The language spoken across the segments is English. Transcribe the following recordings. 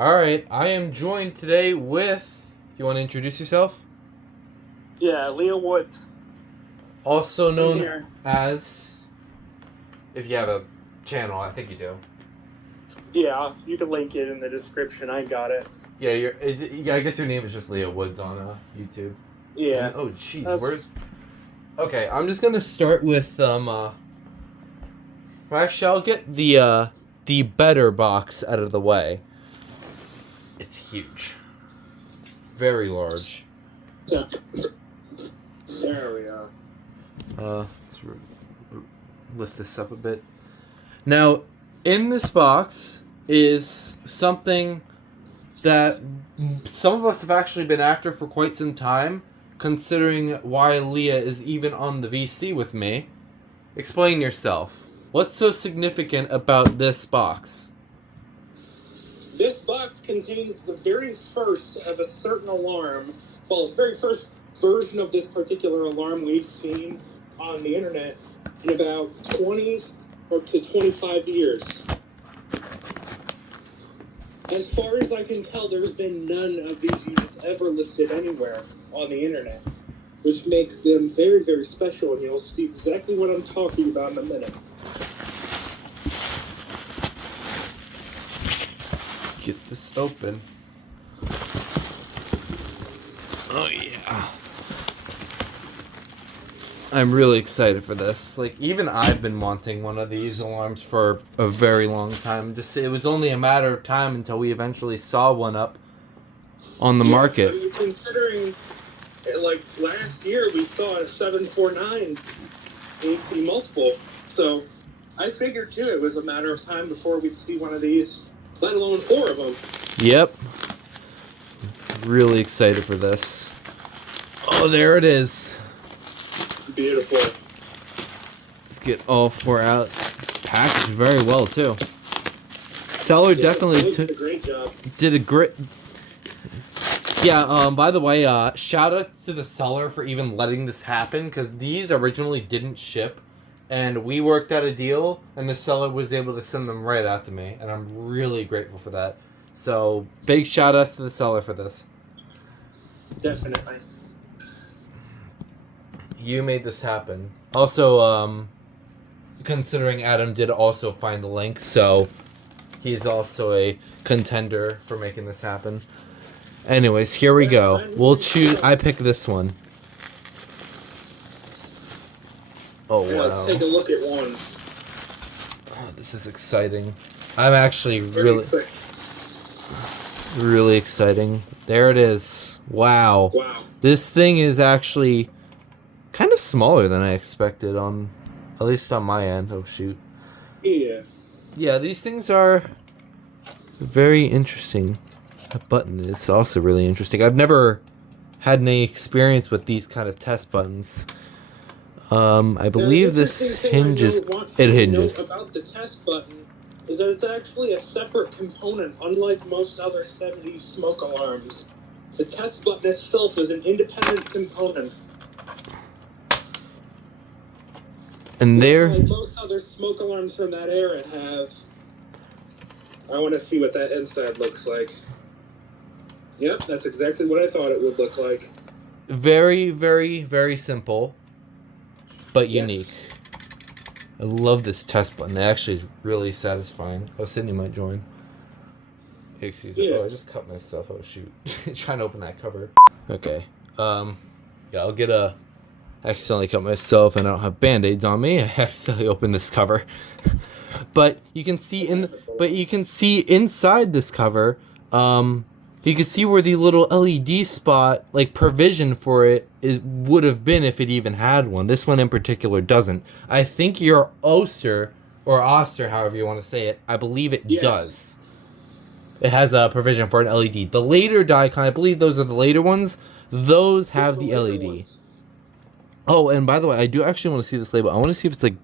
Alright, I am joined today with... You want to introduce yourself? Yeah, Leah Woods. Also known here. as... If you have a channel, I think you do. Yeah, you can link it in the description. I got it. Yeah, I guess your name is just Leah Woods on YouTube. Yeah. And, oh, jeez, where's... Okay, I'm just gonna start with, Well, actually, I'll get the better box out of the way. It's huge. Very large. Yeah. There we are. Let's lift this up a bit. Now, in this box is something that some of us have actually been after for quite some time, considering why Leah is even on the VC with me. Explain yourself. What's so significant about this box? This box contains the very first of a certain alarm. Well, the very first version of this particular alarm we've seen on the internet in about 20 or to 25 years. As far as I can tell, there's been none of these units ever listed anywhere on the internet, which makes them very, very special, and you'll see exactly what I'm talking about in a minute. Get this open. Oh yeah. I'm really excited for this. Like, even I've been wanting one of these alarms for a very long time. It was only a matter of time until we eventually saw one up on the market. I mean, considering, like, last year we saw a 749 AC multiple, so I figured, too, it was a matter of time before we'd see one of these, let alone 4 of them. Yep. Really excited for this. Oh, there it is. Beautiful. Let's get all 4 out. Packaged very well, too. Seller definitely did a great job. Did a great... Yeah, by the way, shout out to the seller for even letting this happen, because these originally didn't ship, and we worked out a deal, and the seller was able to send them right out to me, and I'm really grateful for that. So, big shout outs to the seller for this. Definitely. You made this happen. Also, considering Adam did also find the link, so he's also a contender for making this happen. Anyways, here we go. We'll choose... I pick this one. Oh, wow. Let's take a look at one. Oh, this is exciting. I'm actually really exciting. There it is. Wow. Wow. This thing is actually kind of smaller than I expected at least on my end. Oh, shoot. Yeah. Yeah, these things are very interesting. That button is also really interesting. I've never had any experience with these kind of test buttons. I believe this hinges. It hinges. About the test button is that it's actually a separate component, unlike most other 70s smoke alarms. The test button itself is an independent component. And there... Like most other smoke alarms from that era have. I want to see what that inside looks like. Yep, that's exactly what I thought it would look like. Very, very, very simple, but unique. I love this test button. It actually is really satisfying. Oh, Sydney might join. Excuse me. Yeah. Oh, I just cut myself. Oh, shoot. Trying to open that cover. Okay. Yeah, I'll get a... accidentally cut myself and I don't have band-aids on me. I accidentally opened this cover. But you can see inside this cover, you can see where the little LED spot, like provision for it, would have been if it even had one. This one in particular doesn't. I think your Oster, or Oster, however you want to say it, I believe it does. It has a provision for an LED. The later Dicon, I believe those are the later ones, those have the LED. Oh, and by the way, I do actually want to see this label. I want to see if it's like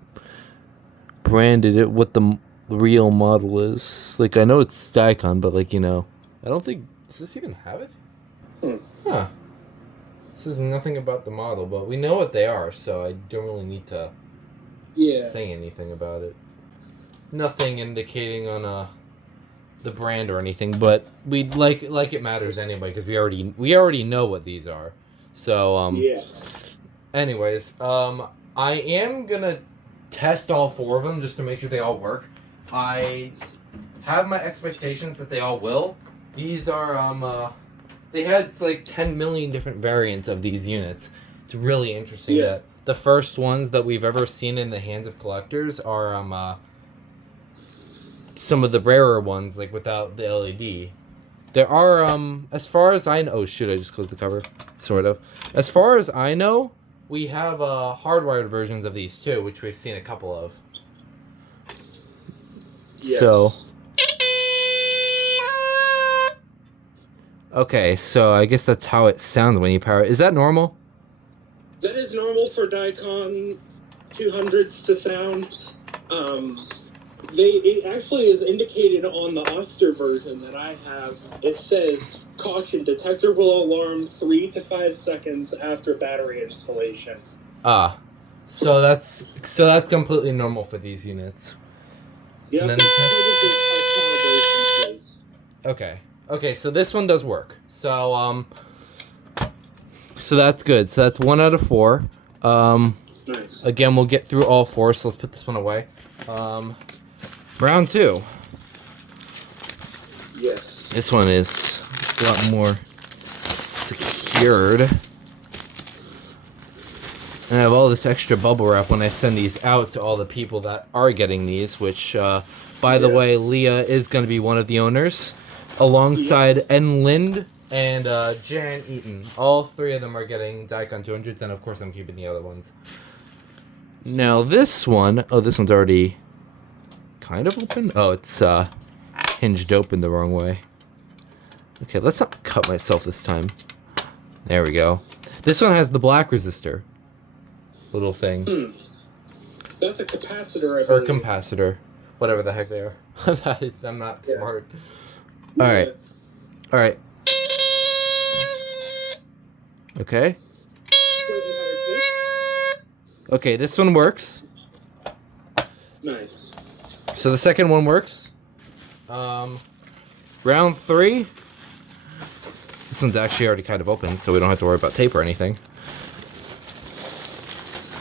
branded what the real model is. Like, I know it's Dicon, but like, you know, I don't think... Does this even have it? Huh. This is nothing about the model, but we know what they are, so I don't really need to say anything about it. Nothing indicating on the brand or anything, but we like it matters anyway because we already know what these are. So Yes. anyways, I am gonna test all 4 of them just to make sure they all work. I have my expectations that they all will. These are they had like 10 million different variants of these units. It's really interesting that the first ones that we've ever seen in the hands of collectors are some of the rarer ones, like without the LED. There are as far as I know, oh shoot, I just closed the cover. Sort of. As far as I know, we have hardwired versions of these too, which we've seen a couple of. Yes. So okay, so I guess that's how it sounds when you power it. Is that normal? That is normal for Dicon 200s to sound. It actually is indicated on the Oster version that I have. It says, caution, detector will alarm 3 to 5 seconds after battery installation. Ah, so that's completely normal for these units. Yep. And then okay, so this one does work. So that's good. So that's 1 out of 4. Nice. Again, we'll get through all 4. So let's put this one away. Round 2. Yes. This one is a lot more secured. And I have all this extra bubble wrap when I send these out to all the people that are getting these, which, by the way, Leah is going to be one of the owners, alongside N. Lind and Jan Eaton. All 3 of them are getting Dicon 200s, and of course I'm keeping the other ones. Now this one, oh, this one's already kind of open. Oh, it's hinged open the wrong way. Okay, let's not cut myself this time. There we go. This one has the black resistor. Little thing. That's a capacitor, I Or believe. capacitor. Whatever the heck they are. I'm not smart. Yeah. Alright. Alright. Okay. Okay, this one works. Nice. So the second one works. Round 3. This one's actually already kind of open, so we don't have to worry about tape or anything.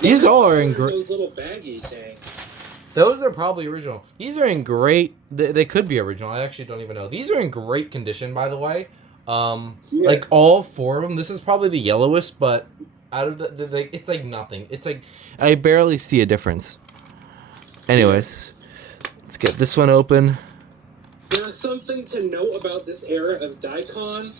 These all are in great. Those little baggy things. Those are probably original. These are in great. They could be original. I actually don't even know. These are in great condition, by the way. Like all 4 of them. This is probably the yellowest, but out of the it's like nothing. It's like I barely see a difference. Anyways, let's get this one open. There's something to note about this era of Dicon.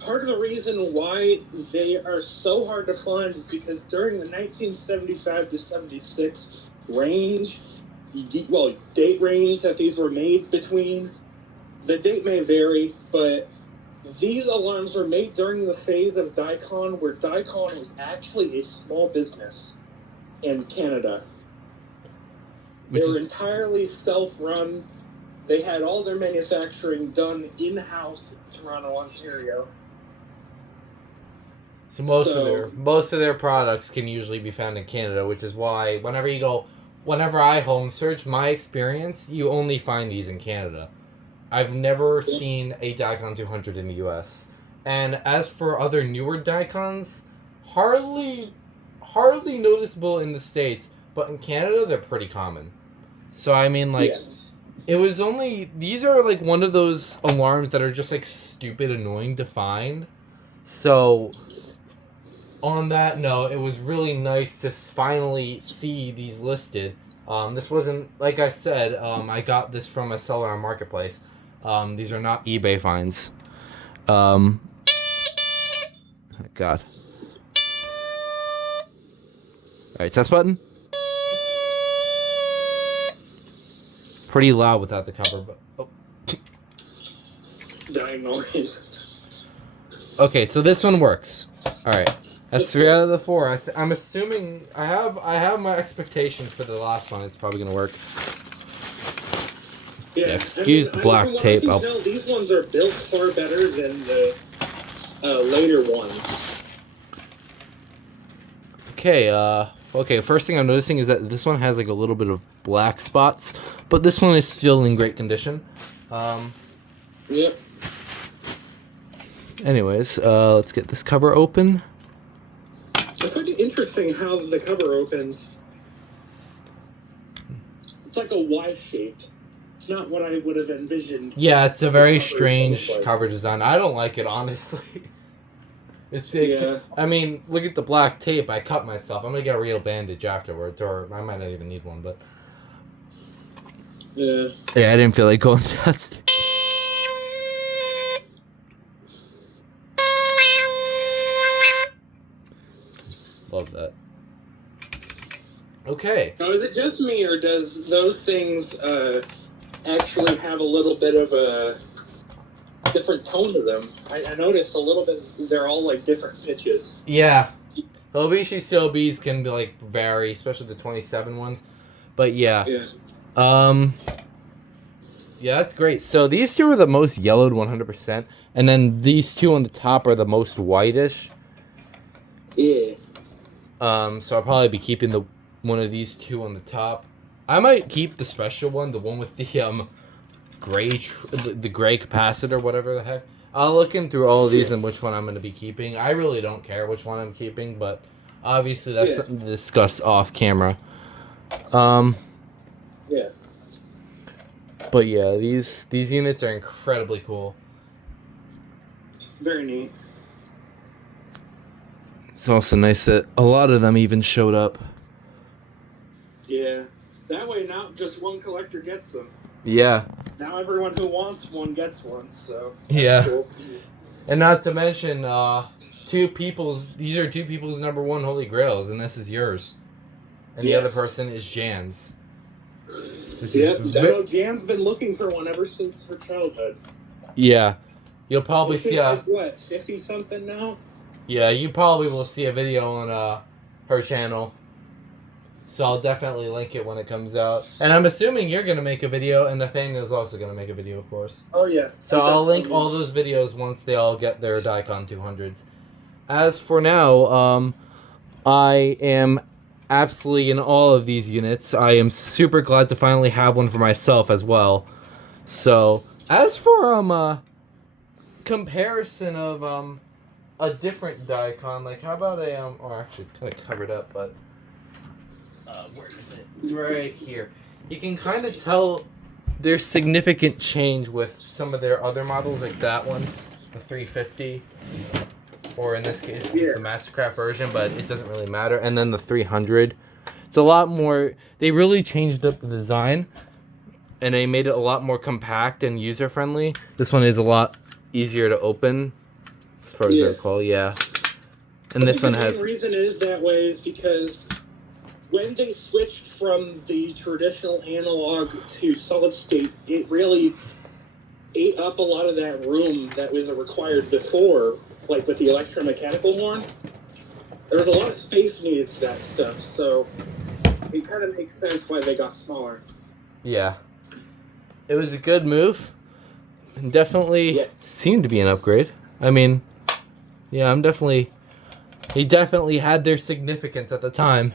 Part of the reason why they are so hard to find is because during the 1975 to 76 range, date range that these were made between, the date may vary, but these alarms were made during the phase of Dicon where Dicon was actually a small business in Canada. They were entirely self-run. They had all their manufacturing done in-house in Toronto, Ontario. So most of their products can usually be found in Canada, which is why whenever I home search, my experience, you only find these in Canada. I've never seen a Dicon 200 in the US. And as for other newer Dicons, hardly noticeable in the States, but in Canada they're pretty common. So I mean, like, it was only, these are like one of those alarms that are just like stupid annoying to find. So on that note, it was really nice to finally see these listed. This wasn't, like I said, I got this from a seller on Marketplace. These are not eBay finds. God. Alright, test button. Pretty loud without the cover, but Dying noise. Okay, so this one works. Alright. That's 3 out of the 4. I'm assuming I have my expectations for the last one. It's probably gonna work. Yeah, excuse the black tape. Tell, these ones are built far better than the later ones. Okay, first thing I'm noticing is that this one has like a little bit of black spots, but this one is still in great condition. Yep. Anyways, let's get this cover open. I find it interesting how the cover opens. It's like a Y shape. It's not what I would have envisioned. Yeah, it's a very cover strange like. cover design. I don't like it, honestly. Yeah. I mean, look at the black tape. I cut myself. I'm gonna get a real bandage afterwards, or I might not even need one. But Yeah. yeah, I didn't feel like going to test. Love that. Okay. Now, is it just me, or does those things actually have a little bit of a different tone to them? I noticed a little bit. They're all like different pitches. Yeah. The Obishi CLBs can be like vary, especially the 27 ones. But yeah. Yeah. Yeah, that's great. So these two are the most yellowed 100%, and then these two on the top are the most whitish. Yeah. So I'll probably be keeping one of these two on the top. I might keep the special one, the one with the gray the gray capacitor, whatever the heck. I'll look in through all of these and which one I'm going to be keeping. I really don't care which one I'm keeping, but obviously that's something to discuss off camera. Yeah. But yeah, these units are incredibly cool. Very neat. It's also nice that a lot of them even showed up. Yeah. That way, not just one collector gets them. Yeah. Now everyone who wants one gets one. So. Yeah. Cool. And not to mention, these are two people's #1 holy grails, and this is yours. And the other person is Jan's. Yep, I know Jan's been looking for one ever since her childhood. Yeah. You'll probably see like, what, 50-something now? Yeah, you probably will see a video on her channel. So I'll definitely link it when it comes out. And I'm assuming you're going to make a video, and Nathaniel's also going to make a video, of course. Oh, yes. So I'll link all those videos once they all get their Dicon 200s. As for now, I am absolutely in all of these units. I am super glad to finally have one for myself as well. So, as for comparison of a different Dicon, like how about a or actually it's kind of covered up, but where is it? It's right here. You can kind of tell there's significant change with some of their other models, like that one, the 350. Or in this case, the Mastercraft version, but it doesn't really matter. And then the 300. It's a lot more... They really changed up the design, and they made it a lot more compact and user-friendly. This one is a lot easier to open, as far as I recall, yeah. And this one has... The reason it is that way is because when they switched from the traditional analog to solid state, it really ate up a lot of that room that was required before. Like with the electromechanical horn, there was a lot of space needed for that stuff, so it kind of makes sense why they got smaller. Yeah. It was a good move. And definitely seemed to be an upgrade. I mean, yeah, they definitely had their significance at the time.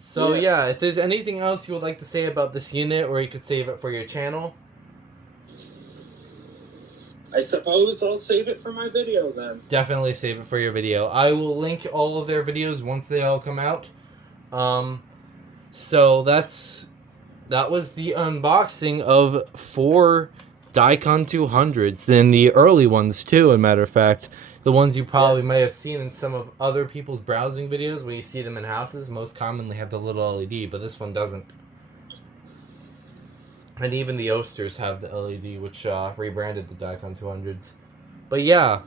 So yeah, if there's anything else you would like to say about this unit, or you could save it for your channel. I suppose I'll save it for my video then. Definitely save it for your video. I will link all of their videos once they all come out. So that was the unboxing of 4 Dicon 200s. And the early ones too, as a matter of fact. The ones you probably may have seen in some of other people's browsing videos where you see them in houses. Most commonly have the little LED, but this one doesn't. And even the Oasters have the LED, which rebranded the Dicon 200s. But yeah,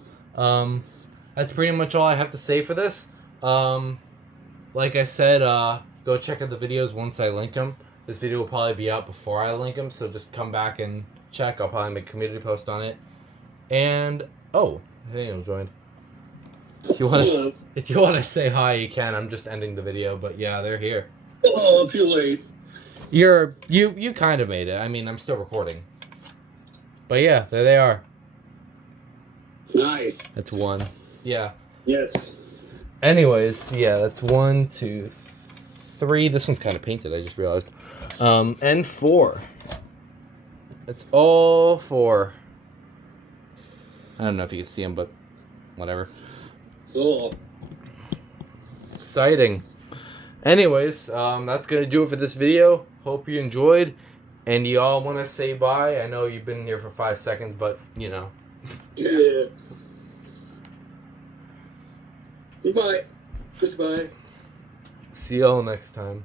that's pretty much all I have to say for this. Like I said, go check out the videos once I link them. This video will probably be out before I link them, so just come back and check. I'll probably make a community post on it. And, oh, Daniel joined. If you want to say hi, you can. I'm just ending the video, but yeah, they're here. Oh, too late. You kind of made it. I mean, I'm still recording. But yeah, there they are. Nice. That's 1. Yeah. Yes. Anyways, yeah, that's 1, 2, 3. This one's kind of painted, I just realized. And 4. That's all 4. I don't know if you can see them, but whatever. Cool. Exciting. Anyways, that's going to do it for this video. Hope you enjoyed. And y'all want to say bye? I know you've been here for 5 seconds, but, you know. Yeah. Goodbye. Goodbye. See y'all next time.